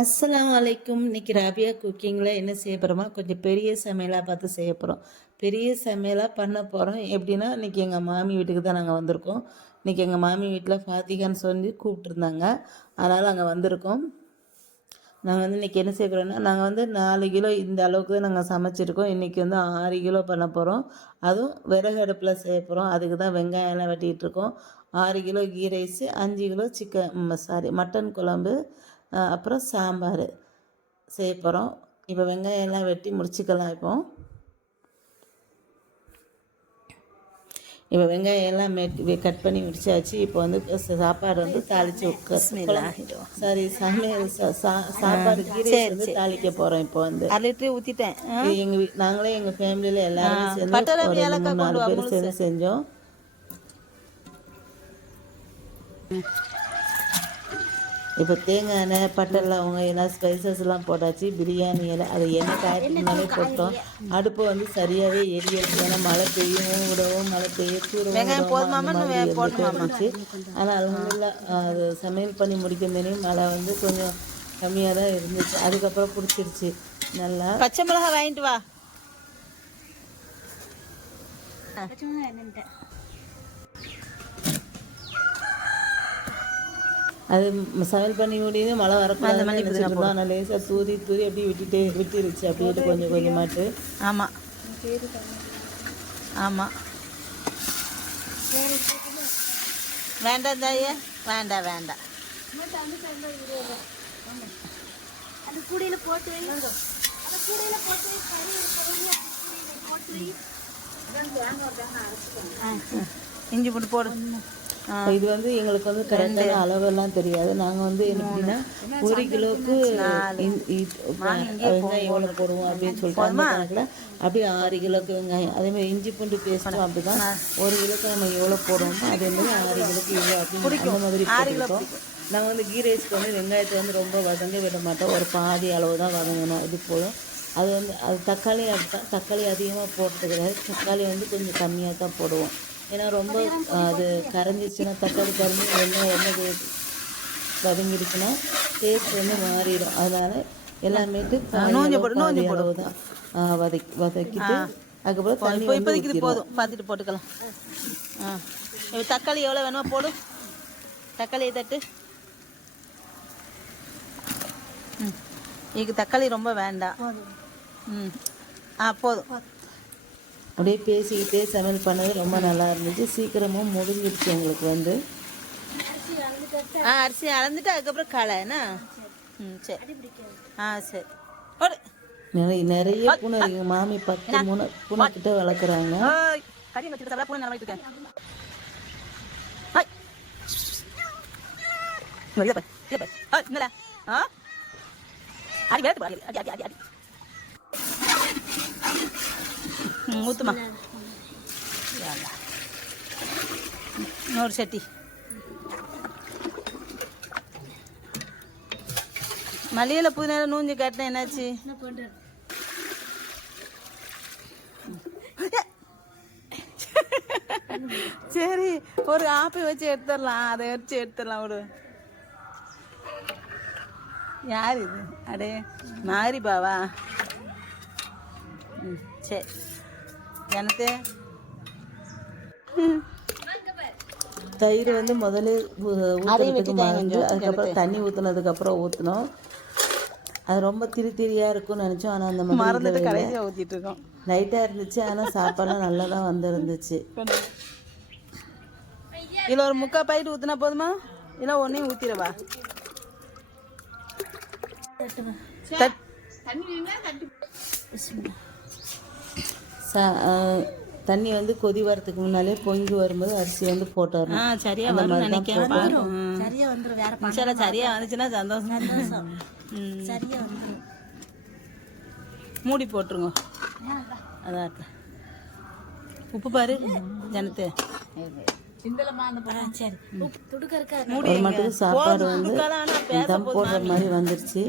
அஸ்லாம் அலைக்கும். இன்னைக்கு ராபியா குக்கிங்கில் என்ன செய்ய போகிறோமா கொஞ்சம் பெரிய சமையலாக பார்த்து செய்ய போகிறோம் பெரிய சமையலாக பண்ண போகிறோம் எப்படின்னா இன்றைக்கி எங்கள் மாமி வீட்டுக்கு தான் நாங்கள் வந்திருக்கோம். இன்றைக்கி எங்கள் மாமி வீட்டில் ஃபாத்திகான்னு சொல்லி கூப்பிட்ருந்தாங்க அதனால் அங்கே வந்திருக்கோம். நாங்கள் வந்து இன்றைக்கி என்ன செய்கிறோன்னா நாங்கள் வந்து நாலு கிலோ இந்த அளவுக்கு தான் நாங்கள் சமைச்சிருக்கோம். இன்றைக்கி வந்து ஆறு கிலோ பண்ண போகிறோம் அதுவும் விறகு அடுப்பில் செய்ய போகிறோம் அதுக்கு தான் வெங்காயம்லாம் வெட்டிகிட்ருக்கோம் ஆறு கிலோ கீ ரைஸு அஞ்சு கிலோ சிக்கன் சாரி மட்டன் குழம்பு அப்புறம் சாம்பார் செய்ய போகிறோம் இப்போ வெங்காயம் எல்லாம் வெட்டி முடிச்சுக்கலாம் இப்போ. இப்போ வெங்காயம் எல்லாம் கட் பண்ணி முடிச்சாச்சு. இப்போ வந்து சாப்பாடு வந்து தாளிச்சு சாரி சமையல் சாப்பாடு கீரை வந்து தாளிக்க போகிறோம் இப்போ வந்து. அரை லிட்டரே ஊற்றிட்டேன் இது எங்க வீ- நாங்களே எங்க ஃபேமிலியில எல்லாரும் சேர்ந்து நாலு பேர் சேர்ந்து செஞ்சோம். இப்போ தேங்காய் எண்ணெய் பட்டை லவங்க எல்லாம் ஸ்பைசஸ் எல்லாம் போட்டாச்சு பிரியாணி எல்லாம் அது எண்ணெய் காய்ச்சினாலே போட்டோம். அடுப்பு வந்து சரியாகவே எரியல. ஏன்னா மழை பெய்யவும் விடவும் மழை பெய்ய இருந்துட்டே இருந்துச்சு. ஆனால் அலமதுல்லா அது சமையல் பண்ணி முடிக்கிறதுனையும் மழை வந்து கொஞ்சம் கம்மியாக தான் இருந்துச்சு. அதுக்கப்புறம் பிடிச்சிருச்சு. நல்லா. பச்சை மிளகா வாங்கிட்டு வா. அது சமையல் பண்ணி முடியுது மழை வரக்கூடாது லேசாக தூரி தூரி அப்படியே விட்டுட்டே விட்டுருச்சு. அப்படியே கொஞ்சம் கொஞ்சமாட்டு. ஆமாம் ஆமாம் வேண்டாம் தாயே. வேண்டாம் வேண்டாம். இஞ்சி போட்டு போடு. இது வந்து எங்களுக்கு வந்து கரெக்டான அளவெல்லாம் தெரியாது. நாங்கள் வந்து எப்படின்னா ஒரு கிலோவுக்கு வெங்காயம் எவ்வளோ போடுவோம் அப்படின்னு சொல்லிட்டு அந்த கணக்கில் அப்படியே ஆறு கிலோக்கு வெங்காயம். அதே மாதிரி இஞ்சி பூண்டு பேஸ்ட்டும் அப்படி தான் ஒரு கிலோக்கு நம்ம எவ்வளோ போடுவோமோ அதே மாதிரி ஆறு கிலோக்கு இவ்வளோ அப்படின்னு அந்த மாதிரி போட்டுருக்கோம் நாங்கள் வந்து கீ ரைஸ்க்கு வந்து வெங்காயத்தை வந்து ரொம்ப வதங்க விட மாட்டோம். ஒரு பாதி அளவு தான் வதங்கணும். இது போதும். அது வந்து அது தக்காளி அதுதான் தக்காளி அதிகமாக போடுறது கிடையாது. தக்காளி வந்து கொஞ்சம் கம்மியாக தான் போடுவோம். ஏன்னா ரொம்ப அது கரைஞ்சிச்சுன்னா தக்காளி கரைஞ்சி வெங்காயம் எண்ணெய் வதங்கிடுச்சுன்னா டேஸ்ட் வந்து மாறிடும். அதனால எல்லாமேட்டு அளவு தான். வதக்கி வதக்கிட்டு அதுக்கப்புறம் தண்ணி இப்போதைக்கு இது. போதும். பார்த்துட்டு போட்டுக்கலாம். ஆ. தக்காளி எவ்வளோ வேணுமோ போடு. தக்காளியை தட்டு. ம். இதுக்கு தக்காளி ரொம்ப வேண்டாம். ம். ஆ போதும். அப்படியே பேசிக்கிட்டே சமையல் பண்ணது ரொம்ப நல்லா இருந்துச்சு. சீக்கிரமும் முடிஞ்சிருச்சு எங்களுக்கு வந்து. ஆ அரிசி அளந்துட்டு அதுக்கப்புறம் களை என்ன? ம் சரி. ஆ சரி. போடு. நிறைய நிறைய பூனை எங்கள் மாமி பத்து மூணு பூனை கிட்ட வளர்க்குறாங்க. வெளியே போய் வெளியே ஆ? அடி வேட்டு அடி அடி அடி அடி. அடி ஊத்துமா இன்னொரு சட்டி. மல்லியில புதினா நூஞ்சு கட்டினேன் என்னாச்சு? சரி ஒரு ஆப்பிள் வச்சு எடுத்துடலாம். அதை வச்சு எடுத்துடலாம் விடு. யார் இது? அடே மாரி பாவா ம் சரி. எனக்கு தயிர் வந்து முதல்ல ஊ- ஊத்துறதுக்கு மறந்து அதுக்கப்புறம் தண்ணி ஊற்றுனதுக்கப்புறம் ஊற்றினோம் அது ரொம்ப திரி திரியாக இருக்கும்னு நினச்சோம். ஆனால் அந்த மறந்துட்டு கடைசியாக ஊற்றிட்டு இருக்கோம் லைட்டாக இருந்துச்சு. ஆனால் சாப்பாடுலாம் நல்லா தான் வந்திருந்துச்சு. இதில் ஒரு முக்கால் பாக்கெட் ஊற்றினா போதுமா? இல்லை ஒன்றையும் ஊற்றிடவா சா தண்ணி வந்து கொதி வரதுக்கு முன்னாலே பொங்கி வரும்போது அரிசி வந்து ஆ போட்டுறணும் சரியா வரும் நினைக்கிறேன். போட்டோம். சரியா வந்துரும். வேற இன்ஷால்லா சரியா வந்துச்சுன்னா சந்தோஷம். ம். சரியா வந்துரும். மூடி போட்டுருங்க. அதான். உப்பு பாரு ஜனத்து. ஆ, ஒரு மட்டும் சாப்பாடு வந்து தம் போடுற மாதிரி வந்துருச்சு.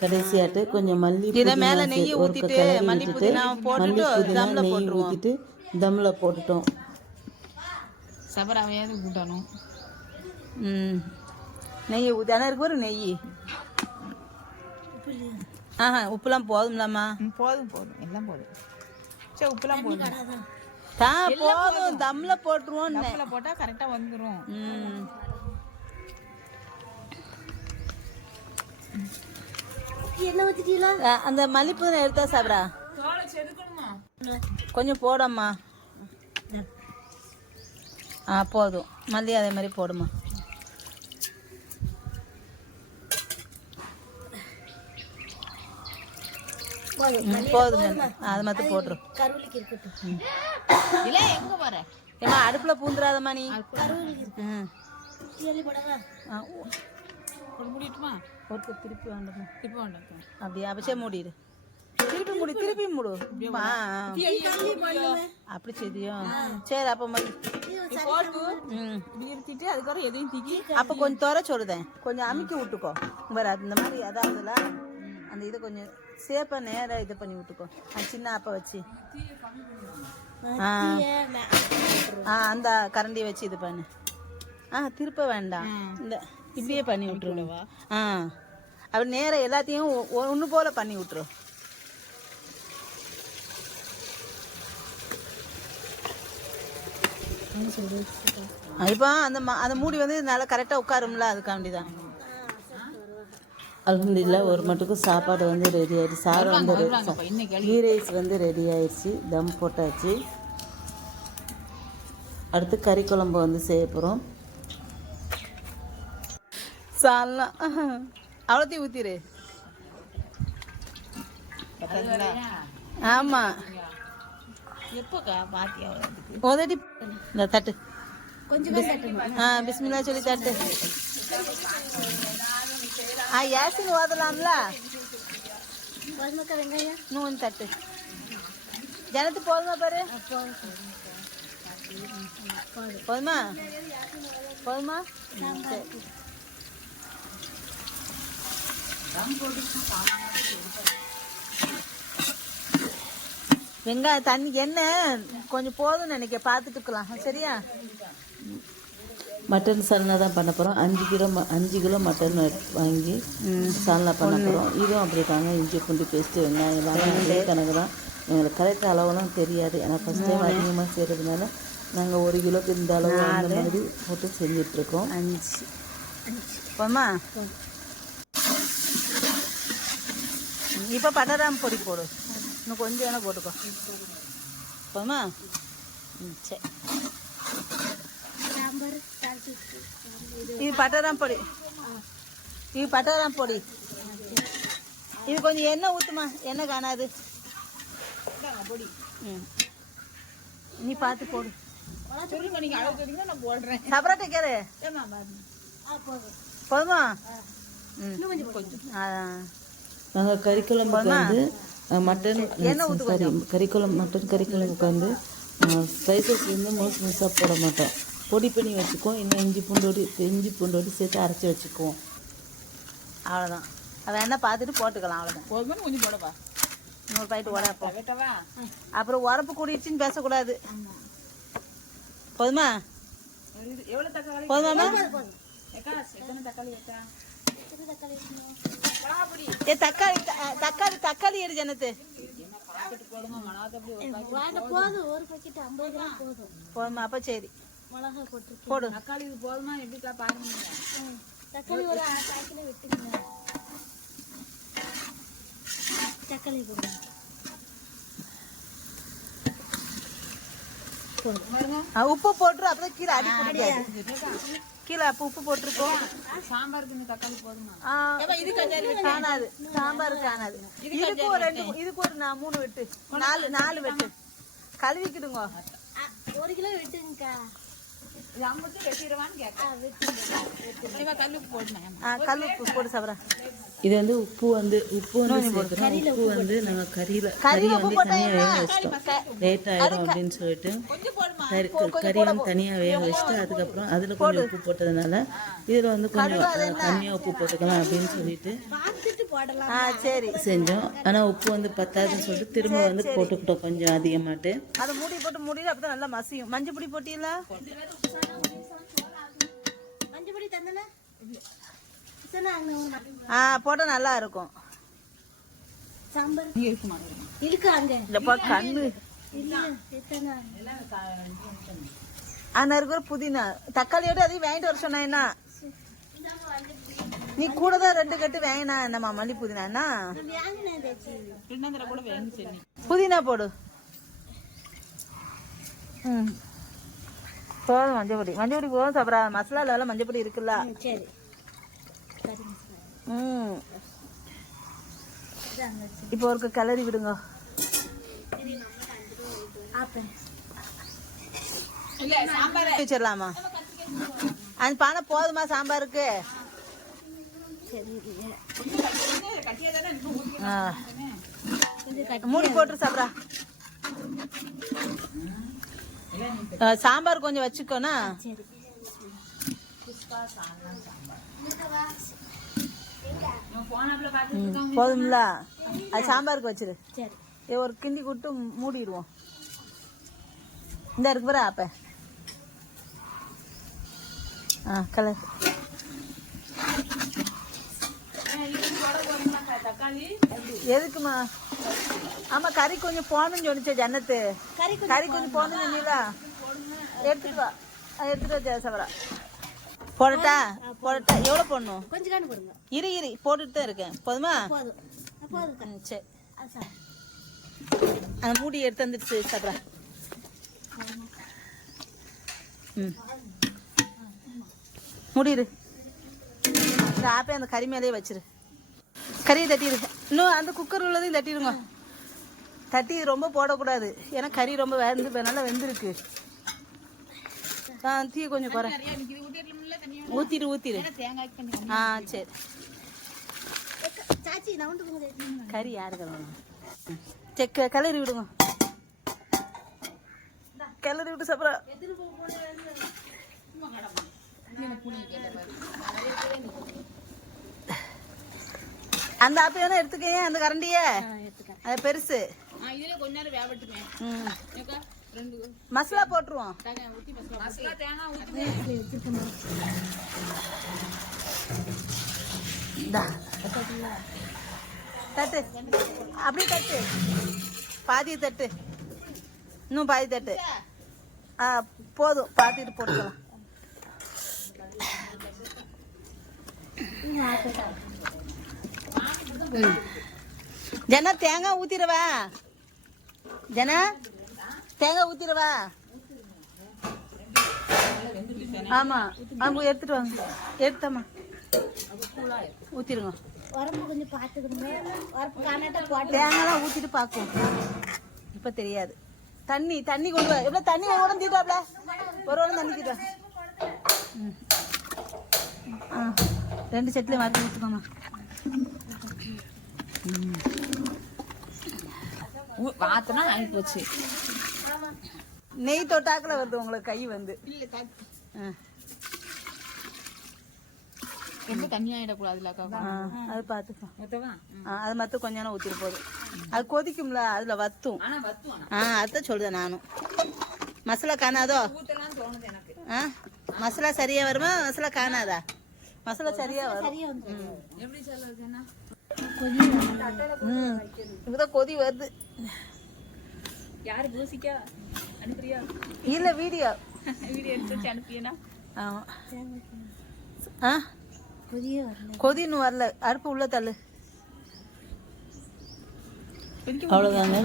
கடைசியாட்டு கொஞ்சம் மல்லி நெய்யை ஒரு மல்லி புதினா தம்ல நெய் போட்டுருவோம். ஊற்றிட்டு தம்மில் போட்டுட்டோம். ம். நெய் ஊற்றி இருக்கு ஒரு நெய். ஆஹா உப்புலாம் போதும்லாமா போதும் போதும். எல்லாம் போதும். சரி உப்புலாம் போதும். தான் போதும். தம்ல போட்டுருவோம் உப்புல போட்டா கரெக்டா வந்துரும். ம். என்ன ஊத்திட்டீங்களா? அந்த மல்லிப்பூ எடுத்தா சாப்பிடா. கொஞ்சம் போடம்மா. ஆ போதும். மல்லி அதே மாதிரி போடுமா. போதும். அது மட்டும் போட்டுரும். கருவலிக்கு இருக்கட்டும். இல்ல எங்க போற ஏமா அடுப்புல பூந்துடாதம்மா நீ. கருவலிக்கு ம் சொல்லி போடவா ஆ, ஓ, ஒரு முடிட்டுமா ஒருத்தர் திருப்பி வேண்டாமா இப்போ வேண்டாம் அப்படியா அப்படியே மூடிடு திருப்பி மூடி திருப்பி மூடு. அப்படி செய்தியோ. சரி அப்போ மல்லி போட்டு ம். இப்படி இருத்திட்டு அதுக்கப்புறம் எதையும் தூக்கி. அப்போ கொஞ்சம் துறை சொல்லுதேன் கொஞ்சம் அமுக்கி விட்டுக்கோ. வேற இந்த மாதிரி அதாவதுல அந்த இதை கொஞ்சம் சேப்பா நேரா இது பண்ணி விட்டுக்கோ. அந்த சின்ன அப்ப வச்சு. ஆ. ஆ அந்த கரண்டியை வச்சு இது பண்ணு. ஆ திருப்ப வேண்டாம். இந்த இப்படியே பண்ணி விட்டுருவா ஆ. அப்படி நேரா எல்லாத்தையும் ஒன்று போல பண்ணி விட்டுரு. இப்போ அந்த ம- அந்த மூடி வந்து நல்லா கரெக்டாக உட்காரும்ல அதுக்காண்டி தான் அலமதுல்லா ஒரு மட்டுக்கும் சாப்பாடு வந்து ரெடி ஆயிடுச்சு. சாதம் வந்து கீ ரைஸ் வந்து ரெடி ஆயிடுச்சு. தம் போட்டாச்சு. அடுத்து கறி குழம்பு வந்து செய்ய போகிறோம் சால்லாம் அவ்வளோத்தையும் ஊற்றிடு ஆமாம் எப்போக்கா பாத்தியா உதட்டி இந்த தட்டு கொஞ்சம் ஆ பிஸ்மில்லா சொல்லி தட்டு ஆ யாசின் ஓதலாம்ல நூன் தட்டு ஜனத்து போதுமா பாரு போதுமா போதுமா சரி. வெங்காயம் தண்ணி எண்ணெய் கொஞ்சம் போதும்னு நினைக்க பார்த்துட்டு இருக்கலாம் சரியா? மட்டன் சால்னா தான் பண்ண போகிறோம் அஞ்சு கிலோ அஞ்சு கிலோ மட்டன் வாங்கி சால்னா பண்ண போகிறோம் இதுவும் அப்படி தாங்க. இஞ்சி பூண்டு பேஸ்ட்டு வெங்காயம் எல்லாமே கணக்கு தான். எங்களுக்கு கரெக்ட் அளவெல்லாம் தெரியாது. ஏன்னா ஃபஸ்ட் டைம் அதிகமாக செய்கிறதுனால நாங்கள் ஒரு கிலோக்கு இந்த அளவு அந்த மாதிரி போட்டு செஞ்சிட்ருக்கோம் அஞ்சு. போதுமா? இப்போ பட்டராம் பொடி போடு. இன்னும் கொஞ்சம் வேணால் போட்டுக்கோ. போதுமா? ம் சரி. இது பட்டராம் பொடி. இது பட்டராம் பொடி. இது கொஞ்சம் எண்ணெய் ஊற்றுமா எண்ணெய் காணாது. ம். நீ பார்த்து போடு. சப்பராட்டை கேரு போதும்? ம். கொஞ்சம் நாங்கள் கறி குழம்புக்கு வந்து மட்டன் சாரி கறி குழம்பு மட்டன் கறி குழம்புக்கு வந்து ஸ்பைசஸ் வந்து மோஸ்ட் மிஸ்ஸாக போட மாட்டோம். பொடி பண்ணி வச்சுக்குவோம். இன்னும் இஞ்சி பூண்டோடு இஞ்சி பூண்டோடு சேர்த்து அரைச்சி வச்சுக்குவோம். அவ்வளோதான் என்ன பார்த்துட்டு போட்டுக்கலாம் அவ்வளோதான் போதுமே கொஞ்சம் போடவா? இன்னொரு பாயிட்டு உடப்போம் வெட்டவா அப்புறம் உரப்பு கூடிடுச்சின்னு பேசக்கூடாது. போதுமா? போதுமாமா தக்காளி ஏ தக்காளி தக்காளி தக்காளி எடு ஜனத்து. போதும் அப்போ சரி. போட்டு போடு. தக்காளி இது போதுமா எப்படிக்கா பாருங்க தக்காளி ஒரு கால் கிலோ விட்டுங்க தக்காளி போடுங்க உப்பு போட்டுரு அப்பதான் கீழே அடி கீழே அப்போ உப்பு போட்டிருக்கோம். சாம்பாருக்கு இந்த தக்காளி போதுமா? இது காணாது. சாம்பார் காணாது. இதுக்கு ஒரு ரெண்டு இதுக்கு ஒரு நான் மூணு வெட்டு. நாலு நாலு வெட்டு. கழுவிக்கிடுங்க. ஆ, ஒரு கிலோ விட்டுங்கக்கா. இது அம்மட்டு வெட்டிடுவான்னு இது வந்து உப்பு வந்து உப்பு வந்து சேர்க்குறோம் உப்பு வந்து நாங்கள் கறியில் கறி வந்து தனியாக வேக வச்சிட்டோம். லேட் ஆயிடும் அப்படின்னு சொல்லிட்டு கறி கறி வந்து தனியாக வேக வச்சுட்டு அதுக்கப்புறம் அதில் கொஞ்சம் உப்பு போட்டதுனால இதில் வந்து கொஞ்சம் கம்மியாக உப்பு போட்டுக்கலாம் அப்படின்னு சொல்லிட்டு சரி. செஞ்சோம். ஆனால் உப்பு வந்து பத்தாதுன்னு சொல்லிட்டு திரும்ப வந்து போட்டுக்கிட்டோம் கொஞ்சம் அதிகமாட்டு. அதை மூடி போட்டு மூடிடு அப்பதான் நல்லா மசியும். மஞ்சள் பொடி போட்டியில மஞ்சள் பொடி தந்தல? ஆ போட்டால் நல்லா இருக்கும். இருக்கிற புதினா. தக்காளியோட அதையும் வாங்கிட்டு வர சொன்னா நீ கூட தான் ரெண்டு கட்டு வாங்கினா என்னம்மா மல்லி புதினா புதினா போடு. ம். போதும் மஞ்சள் பொடி மஞ்சள் பொடி போதும் சாப்பிட்றா. மசாலாவில் மஞ்சள் பொடி இருக்குல்ல? சரி. ம். இப்போ ஒரு கிளறி விடுங்க. வச்சிடலாமா அந்த பானை போதுமா சாம்பாருக்கு? மூடி போட்டு சாப்பிட்றா. சாம்பார் கொஞ்சம் வச்சுக்கோண்ணா. போதும்ல? அது சாம்பாருக்கு வச்சிரு. சரி. ஒரு கிண்டி கொடுத்து மூடிடுவோம். இந்த இருக்கு பாரு அப்ப ஆ கலர் எதுக்குமா? ஆமா கறி கொஞ்சம் போகணும்னு சொன்னிச்சே ஜன்னத்து. கறி கொஞ்சம் போகணும்னு சொன்னீங்களா? எடுத்துட்டு வா. எடுத்துட்டு வா சவரா போடட்டா? போடட்டா? எவ்வளோ போடணும்? கொஞ்சம் காணு போடுங்க. இரு இரு. போட்டுட்டு தான் இருக்கேன். போதுமா? போதும். சரி. அந்த மூடி எடுத்து வந்துடுச்சு சாப்பிட்றா. ம். மூடிடு இந்த ஆப்பே அந்த கறி மேலேயே வச்சிரு. கறியை தட்டிடு இன்னும் அந்த குக்கர் உள்ளதையும் தட்டிடுங்க தட்டி ரொம்ப போடக்கூடாது. ஏன்னா கறி ரொம்ப வெந்து நல்லா வெந்திருக்கு. ஆ தீயை கொஞ்சம் குறை. ஊற்றிடு ஊற்றிடு தேங்காய் பண்ணி ஆ சரி. சாச்சி நான் வந்து போங்க கறி யாரு கலவணும் செக்க கிளறி விடுங்க. கிளறி விட்டு சாப்பிட்றா. அந்த ஆப்பி வேணா எடுத்துக்கேன் அந்த கரண்டிய? அது பெருசு. ஆ இதில் கொஞ்ச நேரம் வேகட்டுமே. ம். ஏக்கா. ரெண்டு மசாலா போட்டுருவோம். தட்டு. அப்படி தட்டு. பாதி தட்டு. இன்னும் பாதி தட்டு. ஆ போதும். பாத்திட்டு போட்டுக்கலாம். ஜனா தேங்காய் ஊத்திடுவா? ஜனா தேங்காய் ஊத்திடவா? ஆமா ஆமா எடுத்துட்டு வாங்க. எடுத்தம்மா. ஊத்திடுங்க. உரம்பு கொஞ்சம் பார்த்துக்கணுமே. உரப்பு காணாட்டா தேங்காய்லாம் ஊத்திட்டு பார்க்கும். இப்ப தெரியாது. தண்ணி தண்ணி கொண்டு வா. எவ்வளவு தண்ணி ஒரு உடம்பு தீட்டாப்ல ஒரு உடம்பு தண்ணி தீட்டா ம். ஆ ரெண்டு செட்லையும் மாற்றி ஊற்றுக்கோமா வாத்தனா ஆகி போச்சு நெய் தொட்டாக்கில் வருது உங்களுக்கு கை வந்து. ரொம்ப ஆ, அது பார்த்துக்கோ அது மட்டும் கொஞ்ச நேரம் ஊற்றிட்டு போதும். அது கொதிக்கும்ல அதில் வத்தும். ஆ அதான் சொல்லுதேன் நானும். மசாலா காணாதோ? ஊற்றலாம் தோணுது எனக்கு. ஆ மசாலா சரியா வருமா? மசாலா காணாதா? மசாலா சரியா வரும். இப்பதான் கொதி வருது. யார் பூசிக்கா அனுப்புறியா? இல்ல வீடியோ. வீடியோ எடுத்து வச்சு அனுப்பியனா? ஆமா. ஆ? புதிய வரல. கொதி இன்னும் வரல. அடுப்பு உள்ள தள்ளு. அவ்வளோதாங்க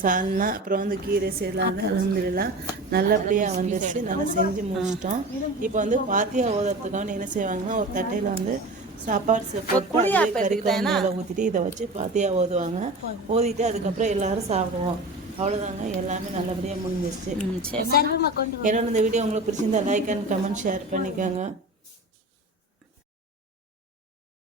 சால்னா அப்புறம் வந்து கீரை செய்யலாம் அலந்துடலாம் நல்லபடியாக வந்துருச்சு. நல்லா செஞ்சு முடிச்சிட்டோம். இப்போ வந்து பாத்தியா ஓதுறதுக்காக என்ன செய்வாங்கன்னா ஒரு தட்டையில் வந்து சாப்பாடு சே- போட்டு அதுவே கறி ஊற்றிட்டு இதை வச்சு பாத்தியா ஓதுவாங்க ஓதிட்டு அதுக்கப்புறம் எல்லாரும் சாப்பிடுவோம். அவ்வளோதாங்க எல்லாமே நல்லபடியாக முடிஞ்சிருச்சு. என்னோட இந்த வீடியோ உங்களுக்கு பிடிச்சிருந்தா லைக் அண்ட் கமெண்ட் ஷேர் பண்ணிக்கோங்க.